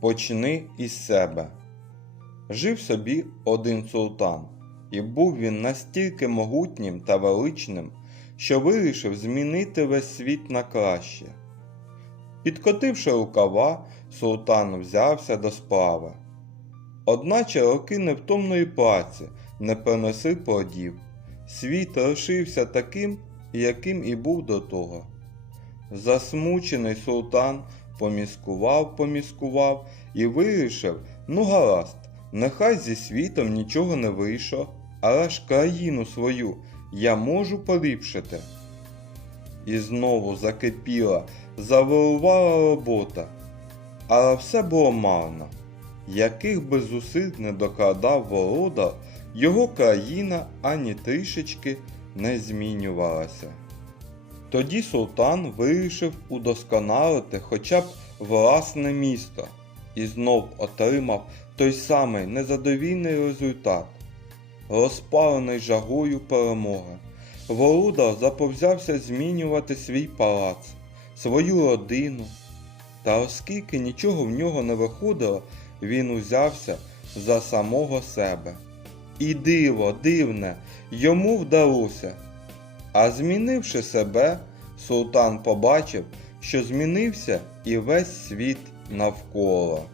Почни із себе. Жив собі один султан, і був він настільки могутнім та величним, що вирішив змінити весь світ на краще. Підкотивши рукава, султан взявся до справи. Одначе роки невтомної праці не принесли плодів. Світ лишився таким, яким і був до того. Засмучений султан поміскував, поміскував і вирішив, ну гаразд, нехай зі світом нічого не вийшло, але ж країну свою я можу поліпшити. І знову закипіла, завирувала робота. Але все було марно. Яких би зусиль не докладав володар, його країна ані трішечки не змінювалася. Тоді султан вирішив удосконалити хоча б власне місто і знов отримав той самий незадовільний результат. Розпалений жагою перемоги, Володар заповзявся змінювати свій палац, свою родину. Та оскільки нічого в нього не виходило, він узявся за самого себе. І диво, дивне, йому вдалося. А змінивши себе, султан побачив, що змінився і весь світ навколо.